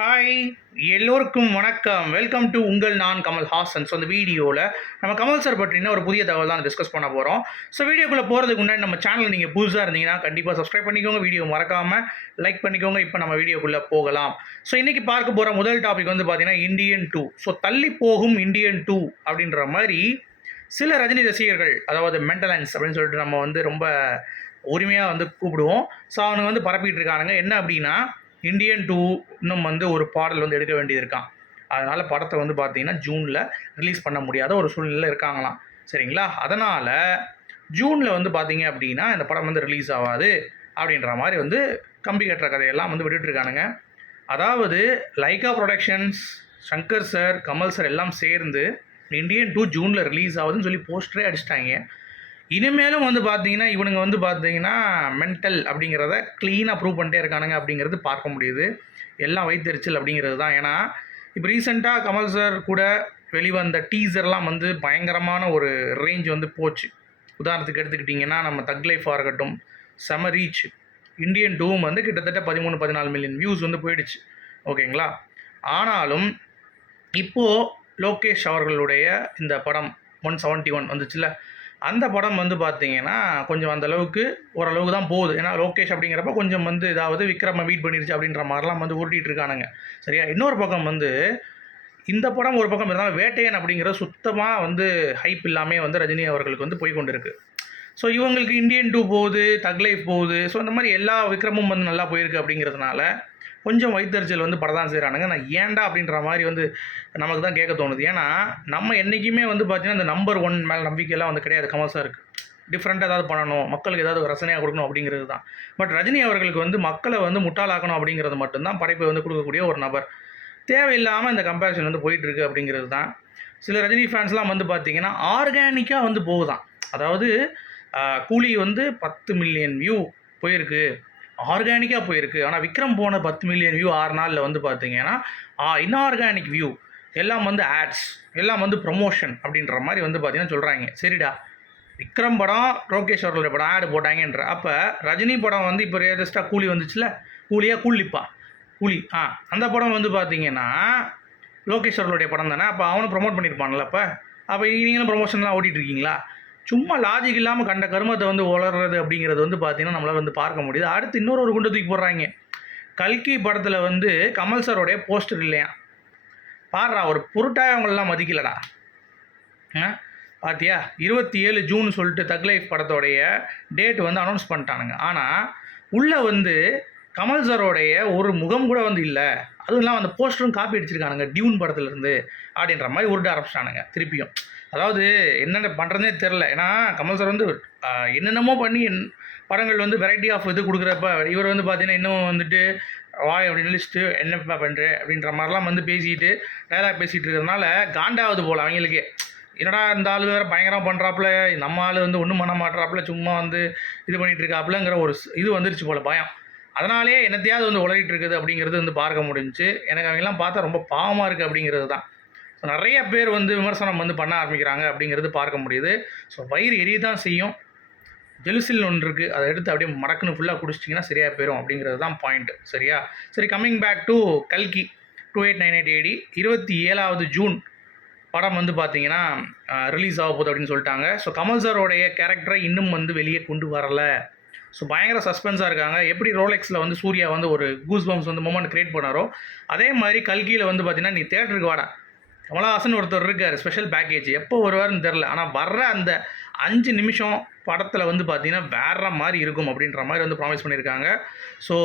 Hi, எல்லோருக்கும் வணக்கம். Welcome to உங்கள் நான் கமல் ஹாசன். ஸோ, இந்த வீடியோவில் நம்ம கமல் சார் பற்றின ஒரு புதிய தகவல் தான் டிஸ்கஸ் பண்ண போகிறோம். ஸோ, வீடியோக்குள்ளே போகிறதுக்கு முன்னாடி நம்ம சேனல் நீங்கள் புதுசாக இருந்தீங்கன்னா கண்டிப்பாக சப்ஸ்கிரைப் பண்ணிக்கோங்க, வீடியோ மறக்காமல் லைக் பண்ணிக்கோங்க. இப்போ நம்ம வீடியோக்குள்ளே போகலாம். ஸோ, இன்றைக்கி பார்க்க போகிற முதல் டாபிக் வந்து பார்த்தீங்கன்னா இந்தியன் 2. ஸோ, தள்ளி போகும் இந்தியன் 2 அப்படின்ற மாதிரி சில ரஜினி ரசிகர்கள், அதாவது மென்டலன்ஸ் அப்படின்னு சொல்லிட்டு நம்ம வந்து ரொம்ப உரிமையாக வந்து கூப்பிடுவோம். ஸோ, அவனுங்க வந்து பரப்பிட்டு இருக்கானுங்க. என்ன அப்படின்னா இந்தியன் 2 இன்னும் வந்து ஒரு பாடல் வந்து எடுக்க வேண்டியது இருக்கான். அதனால் படத்தை வந்து பார்த்தீங்கன்னா ஜூனில் ரிலீஸ் பண்ண முடியாத ஒரு சூழ்நிலையில் இருக்காங்களாம். சரிங்களா? அதனால் ஜூனில் வந்து பார்த்தீங்க அப்படின்னா இந்த படம் வந்து ரிலீஸ் ஆகாது அப்படின்ற மாதிரி வந்து கம்பி கட்டுற கதையெல்லாம் வந்து விட்டுட்டுருக்கானுங்க. அதாவது Lyca productions, Shankar sir, Kamal sir எல்லாம் சேர்ந்து இந்தியன் 2 ஜூனில் ரிலீஸ் ஆகுதுன்னு சொல்லி போஸ்டரே அடிச்சிட்டாங்க. இனிமேலும் வந்து பார்த்தீங்கன்னா இவனுங்க வந்து பார்த்தீங்கன்னா மென்டல் அப்படிங்கிறத க்ளீனாக ப்ரூவ் பண்ணிட்டே இருக்கானுங்க அப்படிங்கிறது பார்க்க முடியுது. எல்லாம் வைத்தெரிச்சல் அப்படிங்கிறது தான். ஏன்னா இப்போ ரீசெண்டாக கமல் சார் கூட வெளிவந்த டீசர்லாம் வந்து பயங்கரமான ஒரு ரேஞ்ச் வந்து போச்சு. உதாரணத்துக்கு எடுத்துக்கிட்டிங்கன்னா நம்ம தக் லைஃபாக இருக்கட்டும், செம ரீச். இந்தியன் 2 வந்து கிட்டத்தட்ட 13-14 மில்லியன் வியூஸ் வந்து போயிடுச்சு. ஓகேங்களா? ஆனாலும் இப்போது லோகேஷ் அவர்களுடைய இந்த படம் 171 வந்துச்சுல்ல, அந்த படம் வந்து பார்த்தீங்கன்னா கொஞ்சம் அந்தளவுக்கு ஓரளவுக்கு தான் போகுது. ஏன்னா லோகேஷ் அப்படிங்கிறப்ப கொஞ்சம் வந்து ஏதாவது விக்ரமை மீட் பண்ணிருச்சு அப்படின்ற மாதிரிலாம் வந்து உருட்டிகிட்டு இருக்கானுங்க. சரியா? இன்னொரு பக்கம் வந்து இந்த படம் ஒரு பக்கம் இருந்தாலும் வேட்டையன் அப்படிங்கிறது சுத்தமாக வந்து ஹைப் இல்லாமல் வந்து ரஜினி அவர்களுக்கு வந்து போய் கொண்டு இருக்குது. ஸோ இவங்களுக்கு இந்தியன் 2 போகுது, தக் லைஃப் போகுது. ஸோ இந்த மாதிரி எல்லா விக்ரமும் வந்து நல்லா போயிருக்கு அப்படிங்கிறதுனால கொஞ்சம் வைத்தறிச்சல் வந்து படதான் செய்கிறானுங்க. நான் ஏன்டா அப்படின்ற மாதிரி வந்து நமக்கு தான் கேட்க தோணுது. ஏன்னா நம்ம என்றைக்குமே வந்து பார்த்தீங்கன்னா இந்த நம்பர் 1 மேலே நம்பிக்கையெல்லாம் வந்து கிடையாது. கமல் சாருக்கு டிஃப்ரெண்ட்டாக ஏதாவது பண்ணணும், மக்களுக்கு ஏதாவது ரசனையாக கொடுக்கணும் அப்படிங்கிறது தான். பட் ரஜினி அவர்களுக்கு வந்து மக்களை வந்து முட்டாளாக்கணும் அப்படிங்கிறது மட்டும்தான் படைப்பை வந்து கொடுக்கக்கூடிய ஒரு நபர். தேவையில்லாமல் இந்த கம்பேரிசன் வந்து போயிட்டுருக்கு அப்படிங்கிறது தான். சில ரஜினி ஃபேன்ஸ்லாம் வந்து பார்த்திங்கன்னா ஆர்கானிக்காக வந்து போகுதான். அதாவது கூலி வந்து 10 மில்லியன் வியூ போயிருக்கு, ஆர்கானிக்காக போயிருக்கு. ஆனால் விக்ரம் போன 10 மில்லியன் வியூ 6 நாளில் வந்து பார்த்தீங்கன்னா இன்ஆர்கானிக் வியூ, எல்லாம் வந்து ஆட்ஸ், எல்லாம் வந்து ப்ரொமோஷன் அப்படின்ற மாதிரி வந்து பார்த்தீங்கன்னா சொல்கிறாங்க. சரிடா, விக்ரம் படம், லோகேஷ் அவர்களுடைய படம் ஆடு போட்டாங்கன்ற. அப்போ ரஜினி படம் வந்து இப்போ லேட்டஸ்ட்டாக கூலி வந்துச்சுல, கூலிப்பா கூலி அந்த படம் வந்து பார்த்தீங்கன்னா லோகேஷ் அவர்களுடைய படம் தானே. அப்போ அவனும் ப்ரொமோட் பண்ணியிருப்பான்ல. அப்போ நீங்களும் ப்ரொமோஷன்லாம் ஓட்டிகிட்ருக்கீங்களா? சும்மா லாஜிக் இல்லாமல் கண்ட கருமத்தை வந்து வளர்றது அப்படிங்கிறது வந்து பார்த்தீங்கன்னா நம்மளால் வந்து பார்க்க முடியுது. அடுத்து இன்னொரு குண்டை தூக்கி போடுறாங்க. கல்கி படத்தில் வந்து கமல் சாரோடைய போஸ்டர் இல்லையா, பாடுறா ஒரு பொருட்டாக அவங்களெலாம் மதிக்கலடா. பார்த்தியா, 27 ஜூன் சொல்லிட்டு தக் லைஃப் படத்தோடைய டேட் வந்து அனௌன்ஸ் பண்ணிட்டானுங்க. ஆனால் உள்ளே வந்து கமல் சாரோடைய ஒரு முகம் கூட வந்து இல்லை. அதுவும் இல்லாமல் அந்த போஸ்டரும் காப்பி அடிச்சிருக்கானுங்க டியூன் படத்துலேருந்து அப்படின்ற மாதிரி உருட்ட ஆரம்பிச்சிட்டானுங்க திருப்பியும். அதாவது என்னென்ன பண்ணுறதுனே தெரில. ஏன்னா கமல் சார் வந்து என்னென்னமோ பண்ணி படங்கள் வந்து வெரைட்டி ஆஃப் இது கொடுக்குறப்ப இவர் வந்து பார்த்தீங்கன்னா இன்னும் வந்துட்டு வாய் அப்படின்னு லிஸ்ட்டு என்னப்பா பண்ணுற அப்படின்ற மாதிரிலாம் வந்து பேசிட்டு டைலாக் பேசிகிட்டு இருக்கிறதுனால காண்டாவது போல் அவங்களுக்கே. என்னடா இந்த ஆள் வேறு பயங்கரமாக பண்ணுறாப்புல, நம்ம ஆள் வந்து ஒன்றும் பண்ண மாட்டுறாப்புல, சும்மா வந்து இது பண்ணிகிட்டு இருக்காப்புலங்கிற ஒரு இது வந்துருச்சு போல் பயம். அதனாலேயே என்னத்தையாவது வந்து உலகிட்டு இருக்குது அப்படிங்கிறது வந்து பார்க்க முடிஞ்சிச்சு. எனக்கு அவங்கெல்லாம் பார்த்தா ரொம்ப பாவமாக இருக்குது அப்படிங்கிறது தான். ஸோ நிறைய பேர் வந்து விமர்சனம் வந்து பண்ண ஆரம்பிக்கிறாங்க அப்படிங்கிறது பார்க்க முடியுது. ஸோ வயிறு எரிய தான் செய்யும். ஜெலுசில் ஒன்று இருக்குது, அதை எடுத்து அப்படியே மடக்குன்னு ஃபுல்லாக குடிச்சிட்டிங்கன்னா சரியாக போயிடும் அப்படிங்கிறது தான் பாயிண்ட்டு. சரியா? சரி, கம்மிங் பேக் டு கல்கி 2898 AD 27 ஜூன் படம் வந்து பார்த்தீங்கன்னா ரிலீஸ் ஆக போகுது அப்படின்னு சொல்லிட்டாங்க. ஸோ கமல் சாரோடைய கேரக்டரை இன்னும் வந்து வெளியே கொண்டு வரலை. ஸோ பயங்கர சஸ்பென்ஸாக இருக்காங்க. எப்படி ரோலெக்ஸில் வந்து சூர்யா வந்து ஒரு கூஸ் பம்ப்ஸ் வந்து மொமெண்ட் க்ரியேட் பண்ணாரோ அதே மாதிரி கல்கியில் வந்து பார்த்தீங்கன்னா நீ தேட்டருக்கு வாடா, கமலஹாசன் ஒருத்தர் இருக்கார், ஸ்பெஷல் பேக்கேஜ் எப்போ வருவார்னு தெரில. ஆனால் வர்ற அந்த 5 நிமிஷம் படத்தில் வந்து பார்த்தீங்கன்னா வேறு மாதிரி இருக்கும் அப்படின்ற மாதிரி வந்து ப்ராமிஸ் பண்ணியிருக்காங்க. ஸோ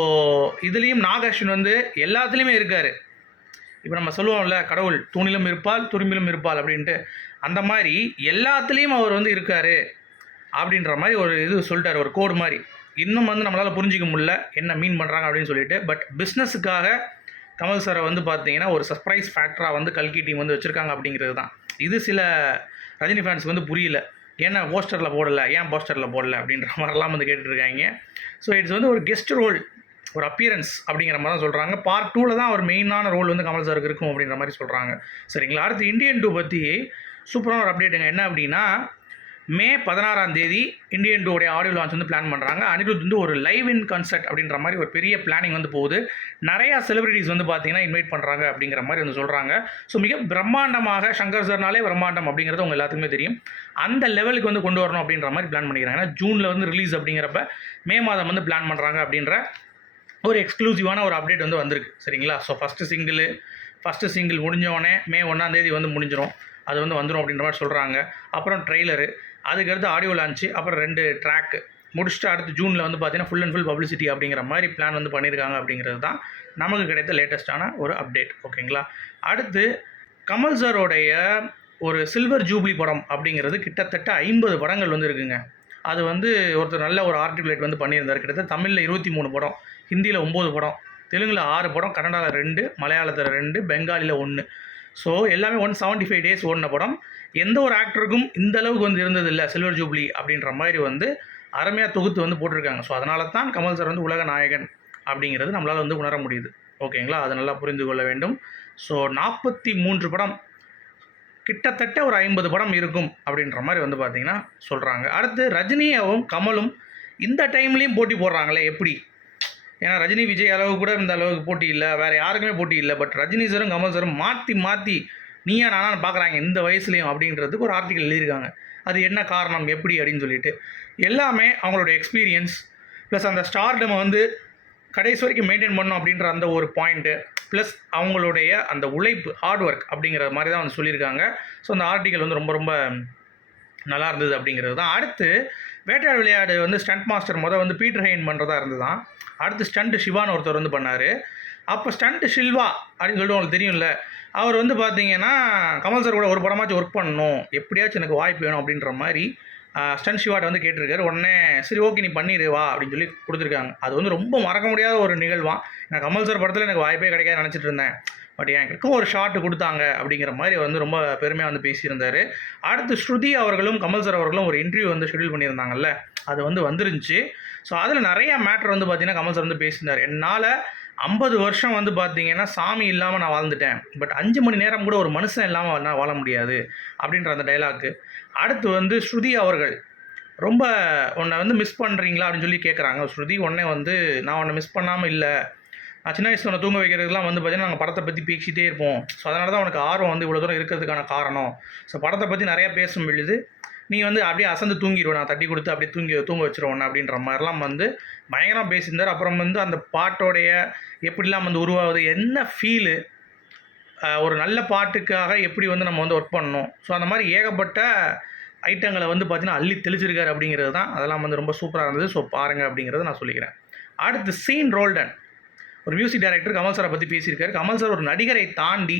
இதுலேயும் நாகார்ஜுன் வந்து எல்லாத்துலேயுமே இருக்கார். இப்போ நம்ம சொல்லுவோம்ல, கடவுள் தூணிலும் இருப்பால் துரும்பிலும் இருப்பால் அப்படின்ட்டு, அந்த மாதிரி எல்லாத்துலேயும் அவர் வந்து இருக்கார் அப்படின்ற மாதிரி ஒரு இது சொல்லிட்டார், ஒரு கோடு மாதிரி. இன்னும் வந்து நம்மளால் புரிஞ்சிக்க முடியல என்ன மீன் பண்ணுறாங்க அப்படின்னு சொல்லிட்டு. பட் பிஸ்னஸுக்காக கமல் சாரை வந்து பார்த்தீங்கன்னா ஒரு சர்ப்ரைஸ் ஃபேக்டராக வந்து கல்கி டீம் வந்து வச்சுருக்காங்க அப்படிங்கிறது தான். இது சில ரஜினி ஃபேன்ஸ்க்கு வந்து புரியல. ஏன்னா போஸ்டரில் போடலை, ஏன் போஸ்டரில் போடலை அப்படின்ற மாதிரிலாம் வந்து கேட்டுட்ருக்காங்க. ஸோ இட்ஸ் வந்து ஒரு கெஸ்ட் ரோல், ஒரு அப்பியரன்ஸ் அப்படிங்கிற மாதிரி தான் சொல்கிறாங்க. பார்ட் 2ல் தான் ஒரு மெயினான ரோல் வந்து கமல் சாருக்கு இருக்கும் அப்படின்ற மாதிரி சொல்கிறாங்க. சரிங்களா? அடுத்து இந்தியன் 2 பற்றி சூப்பரான ஒரு அப்டேட்டுங்க. என்ன அப்படின்னா மே 16ஆம் தேதி இந்தியன் 2 ஆடியோ லான்ச் வந்து பிளான் பண்ணுறாங்க. அனிருத் வந்து ஒரு லைவ் இன் கான்சர்ட் அப்படின்ற மாதிரி ஒரு பெரிய பிளானிங் வந்து போகுது. நிறையா செலிபிரிட்டிஸ் வந்து பார்த்தீங்கன்னா இன்வைட் பண்ணுறாங்க அப்படிங்கிற மாதிரி வந்து சொல்கிறாங்க. ஸோ மிக பிரம்மாண்டமாக சங்கர் சார்னாலே பிரம்மாண்டம் அப்படிங்கிறது உங்கள் எல்லாத்துக்குமே தெரியும். அந்த லெவலுக்கு வந்து கொண்டு வரணும் அப்படின்ற மாதிரி பிளான் பண்ணிக்கிறாங்க. ஏன்னா ஜூனில் வந்து ரிலீஸ் அப்படிங்கிறப்ப மே மாதம் வந்து பிளான் பண்ணுறாங்க அப்படின்ற ஒரு எக்ஸ்க்ளூசிவான ஒரு அப்டேட் வந்து வந்திருக்கு. சரிங்களா? ஸோ ஃபஸ்ட்டு சிங்கிள் முடிஞ்சோடனே மே 1ஆம் தேதி வந்து முடிஞ்சிடும். அது வந்து வந்துடும் அப்படின்ற மாதிரி சொல்கிறாங்க. அப்புறம் ட்ரெய்லரு, அதுக்கடுத்து ஆடியோ லான்ச்சு, அப்புறம் 2 ட்ராக்கு முடிச்சுட்டு அடுத்து ஜூனில் வந்து பார்த்தீங்கன்னா ஃபுல் அண்ட் ஃபுல் பப்ளிசிட்டி அப்படிங்கிற மாதிரி பிளான் வந்து பண்ணியிருக்காங்க அப்படிங்கிறது தான் நமக்கு கிடைத்த லேட்டஸ்ட்டான ஒரு அப்டேட். ஓகேங்களா? அடுத்து கமல் சாரோடைய ஒரு சில்வர் ஜூப்ளி படம் அப்படிங்கிறது கிட்டத்தட்ட 50 படங்கள் வந்து இருக்குங்க. அது வந்து ஒருத்தர் நல்ல ஒரு ஆர்டிகுலேட் வந்து பண்ணியிருந்தார். கிட்டத்தட்ட தமிழில் 23 படம், ஹிந்தியில் 9 படம், தெலுங்கில் 6 படம், கன்னடாவில் 2, மலையாளத்தில் 2, பெங்காலியில் 1. ஸோ எல்லாமே 175 டேஸ் ஓடின படம். எந்த ஒரு ஆக்டருக்கும் இந்த அளவுக்கு வந்து இருந்ததில்லை சில்வர் ஜூப்ளி அப்படின்ற மாதிரி வந்து அருமையாக தொகுத்து வந்து போட்டிருக்காங்க. ஸோ அதனால தான் கமல் சார் வந்து உலக நாயகன் அப்படிங்கிறது நம்மளால் வந்து உணர முடியுது. ஓகேங்களா? அதை நல்லா புரிந்து கொள்ள வேண்டும். ஸோ 43 படம், கிட்டத்தட்ட ஒரு 50 படம் இருக்கும் அப்படின்ற மாதிரி வந்து பார்த்திங்கன்னா சொல்கிறாங்க. அடுத்து ரஜினியாவும் கமலும் இந்த டைம்லேயும் போட்டி போடுறாங்களே எப்படி? ஏன்னா ரஜினி விஜய் அளவு கூட இந்த அளவுக்கு போட்டி இல்லை, வேறு யாருக்குமே போட்டி இல்லை. பட் ரஜினி சாரும் கமல் சாரும் மாற்றி நீயா நானான்னு பார்க்குறாங்க இந்த வயசுலேயும் அப்படின்றதுக்கு ஒரு ஆர்டிக்கல் எழுதியிருக்காங்க. அது என்ன காரணம், எப்படி அப்படின்னு சொல்லிட்டு எல்லாமே அவங்களோட எக்ஸ்பீரியன்ஸ் ப்ளஸ் அந்த ஸ்டார்டமை வந்து கடைசி வரைக்கும் மெயின்டைன் பண்ணணும் அப்படின்ற அந்த ஒரு பாயிண்ட்டு ப்ளஸ் அவங்களுடைய அந்த உழைப்பு ஹார்ட் ஒர்க் அப்படிங்கிற மாதிரி தான் வந்து சொல்லியிருக்காங்க. ஸோ அந்த ஆர்டிக்கல் வந்து ரொம்ப நல்லா இருந்தது அப்படிங்கிறது தான். அடுத்து வேட்டையாடு விளையாடு வந்து ஸ்டண்ட் மாஸ்டர் வந்து பீட்டர் ஹெயின் பண்ணுறதா இருந்து தான். அடுத்து ஸ்டண்ட்டு சிவான்னு ஒருத்தர் வந்து பண்ணார். அப்போ ஸ்டண்ட்டு ஷில்வா அப்படின்னு சொல்லிட்டு உங்களுக்கு தெரியும்ல, அவர் வந்து பார்த்தீங்கன்னா கமல் சார் கூட ஒரு படமாச்சும் ஒர்க் பண்ணணும், எப்படியாச்சும் எனக்கு வாய்ப்பு வேணும் அப்படின்ற மாதிரி ஸ்டண்ட் சிவாட்ட வந்து கேட்டிருக்காரு. உடனே சரி ஓகே நீ பண்ணிடு வா அப்படின்னு சொல்லி கொடுத்துருக்காங்க. அது வந்து ரொம்ப மறக்க முடியாத ஒரு நிகழ்வான். நான் கமல் சார் படத்தில் எனக்கு வாய்ப்பே கிடைக்காது நினச்சிட்டு இருந்தேன். பட் எனக்கும் ஒரு ஷாட்டு கொடுத்தாங்க அப்படிங்கிற மாதிரி வந்து ரொம்ப பெருமையாக வந்து பேசியிருந்தார். அடுத்து ஸ்ருதி அவர்களும் கமல் சார் அவர்களும் ஒரு இன்டர்வியூ வந்து ஷெடியூல் பண்ணியிருந்தாங்கல்ல, அது வந்து வந்துருந்துச்சு. ஸோ அதில் நிறையா மேட்ரு வந்து பார்த்திங்கன்னா கமல் சார் வந்து பேசியிருந்தார். என்னால் 50 வருஷம் வந்து பார்த்திங்கன்னா சாமி இல்லாமல் நான் வாழ்ந்துட்டேன், பட் 5 மணி நேரம் கூட ஒரு மனுஷன் இல்லாமல் நான் வாழ முடியாது அப்படின்ற அந்த டைலாக்கு. அடுத்து வந்து ஸ்ருதி அவர்கள் ரொம்ப உன்னை வந்து மிஸ் பண்ணுறீங்களா அப்படின்னு சொல்லி கேட்குறாங்க. ஸ்ருதி உடனே வந்து நான் உன்னை மிஸ் பண்ணாமல் இல்லை, நான் சின்ன வயசில் உன்னை தூங்க வைக்கிறதுக்குலாம் வந்து பார்த்திங்கன்னா நாங்கள் படத்தை பற்றி பேசிகிட்டே இருப்போம். ஸோ அதனால தான் உனக்கு ஆர்வம் வந்து இவ்வளோ தூரம் இருக்கிறதுக்கான காரணம். ஸோ படத்தை பற்றி நிறையா பேச பொழுது நீ வந்து அப்படியே அசந்து தூங்கிடுவேன், நான் தட்டி கொடுத்து அப்படியே தூங்க வச்சுருவேன் அப்படின்ற மாதிரிலாம் வந்து பயங்கரமாக பேசியிருந்தார். அப்புறம் வந்து அந்த பாட்டோடைய எப்படிலாம் வந்து உருவாகுது, என்ன ஃபீலு, ஒரு நல்ல பாட்டுக்காக எப்படி வந்து நம்ம வந்து ஒர்க் பண்ணணும், ஸோ அந்த மாதிரி ஏகப்பட்ட ஐட்டங்களை வந்து பார்த்திங்கன்னா அள்ளி தெளிச்சிருக்காரு அப்படிங்கிறது தான். அதெல்லாம் வந்து ரொம்ப சூப்பராக இருந்தது. ஸோ பாருங்கள் அப்படிங்கிறத நான் சொல்லிக்கிறேன். அடுத்து சீன் ரோல்டன் ஒரு மியூசிக் டைரக்டர் கமல் சாரை பற்றி பேசியிருக்காரு. கமல் சார் ஒரு நடிகரை தாண்டி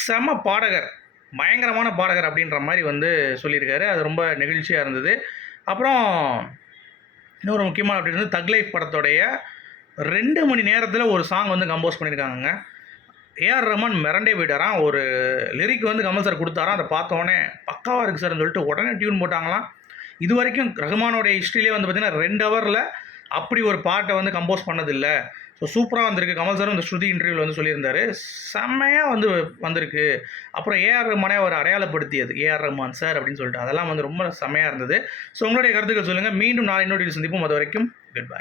செம பாடகர், பயங்கரமான பாடகர் அப்படின்ற மாதிரி வந்து சொல்லியிருக்காரு. அது ரொம்ப நெகிழ்ச்சியாக இருந்தது. அப்புறம் இன்னொரு முக்கியமான அப்படி வந்து தக் லைஃப் படத்தோடைய 2 மணி நேரத்தில் ஒரு சாங் வந்து கம்போஸ் பண்ணியிருக்காங்க. ஏஆர் ரஹ்மான் மிரண்டே போயிட்டாராம். ஒரு லிரிக் வந்து கமல் சார் கொடுத்தாராம். அதை பார்த்தோன்னே பக்காவாக இருக்குது சார்னு சொல்லிட்டு உடனே டியூன் போட்டாங்களாம். இது வரைக்கும் ரஹ்மானோடைய ஹிஸ்ட்ரியிலே வந்து பார்த்திங்கன்னா 2 ஹவரில் அப்படி ஒரு பாட்டை வந்து கம்போஸ் பண்ணதில்லை. ஸோ சூப்பராக வந்திருக்கு. கமல் சாரும் இந்த ஸ்ருதி இன்டர்வியூவில் வந்து சொல்லியிருந்தார், செம்மையாக வந்து வந்திருக்கு. அப்புறம் ஏஆர் ரஹ்மானே அவர் அடையாளப்படுத்தியது ஏஆர் ரஹ்மான் சார் அப்படின்னு சொல்லிட்டு அதெல்லாம் வந்து ரொம்ப செம்மையாக இருந்தது. ஸோ உங்களுடைய கருத்துக்கள் சொல்லுங்கள். மீண்டும் நாளை இன்னொரு சந்திப்போம். அது வரைக்கும் குட் பை.